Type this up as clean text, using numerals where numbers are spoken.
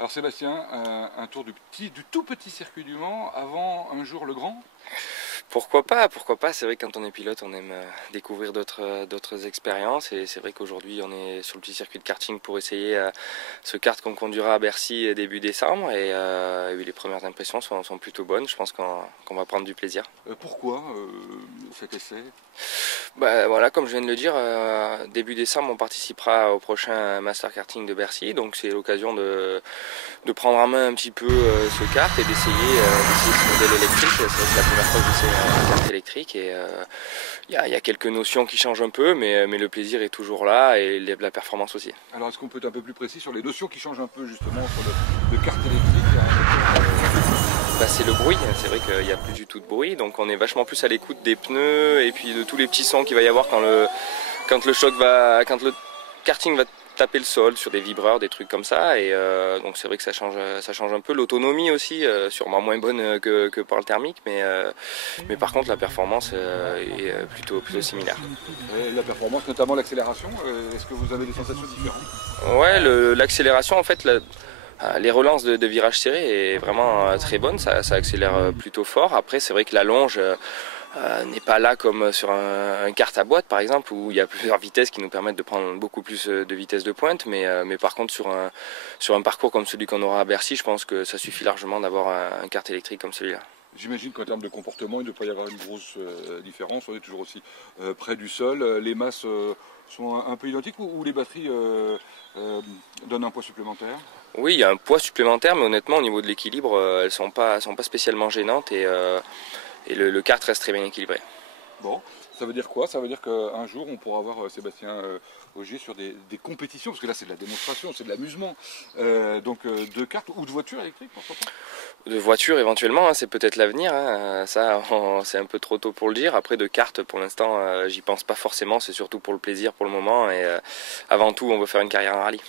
Alors Sébastien, un tour du tout petit circuit du Mans avant un jour le grand? Pourquoi pas, pourquoi pas. C'est vrai que quand on est pilote, on aime découvrir d'autres expériences. Et c'est vrai qu'aujourd'hui, on est sur le petit circuit de karting pour essayer ce kart qu'on conduira à Bercy début décembre. Et les premières impressions sont plutôt bonnes. Je pense qu'on va prendre du plaisir. Pourquoi cet essai? Voilà, comme je viens de le dire, début décembre, on participera au prochain Master Karting de Bercy. Donc c'est l'occasion de prendre en main un petit peu ce kart et d'essayer ce modèle électrique. C'est vrai que c'est la première fois que j'essaie un kart électrique et il y a quelques notions qui changent un peu, mais le plaisir est toujours là et la performance aussi. Alors est-ce qu'on peut être un peu plus précis sur les notions qui changent un peu justement entre le kart électrique? C'est le bruit, c'est vrai qu'il n'y a plus du tout de bruit, donc on est vachement plus à l'écoute des pneus et puis de tous les petits sons qu'il va y avoir quand le karting va taper le sol sur des vibreurs, des trucs comme ça, et donc c'est vrai que ça change un peu. L'autonomie aussi, sûrement moins bonne que par le thermique, mais par contre la performance est plutôt similaire. Et la performance, notamment l'accélération, est-ce que vous avez des sensations différentes? Ouais, l'accélération en fait, les relances de virages serrés est vraiment très bonne, ça accélère plutôt fort. Après c'est vrai que la longe n'est pas là comme sur un kart à boîte par exemple, où il y a plusieurs vitesses qui nous permettent de prendre beaucoup plus de vitesse de pointe, mais par contre sur un parcours comme celui qu'on aura à Bercy, je pense que ça suffit largement d'avoir un kart électrique comme celui-là. J'imagine qu'en termes de comportement, il ne doit pas y avoir une grosse différence. On est toujours aussi près du sol. Les masses sont un peu identiques ou les batteries donnent un poids supplémentaire? Oui, il y a un poids supplémentaire, mais honnêtement au niveau de l'équilibre, elles sont pas spécialement gênantes et le kart reste très bien équilibré. Bon, ça veut dire quoi? Ça veut dire qu'un jour on pourra voir Sébastien Ogier sur des compétitions, parce que là c'est de la démonstration, c'est de l'amusement, de karts ou de voitures électriques, pourquoi pas? De voitures éventuellement, hein, c'est peut-être l'avenir, hein. Ça c'est un peu trop tôt pour le dire. Après de cartes pour l'instant j'y pense pas forcément, c'est surtout pour le plaisir pour le moment et avant tout on veut faire une carrière en rallye.